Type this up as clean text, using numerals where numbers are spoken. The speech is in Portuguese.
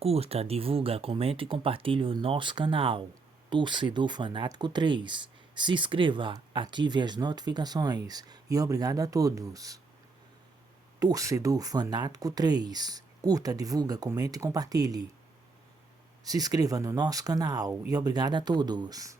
Curta, divulga, comente e compartilhe o nosso canal. Torcedor Fanático 3. Se inscreva, ative as notificações e obrigado a todos. Torcedor Fanático 3. Curta, divulga, comente e compartilhe. Se inscreva no nosso canal e obrigado a todos.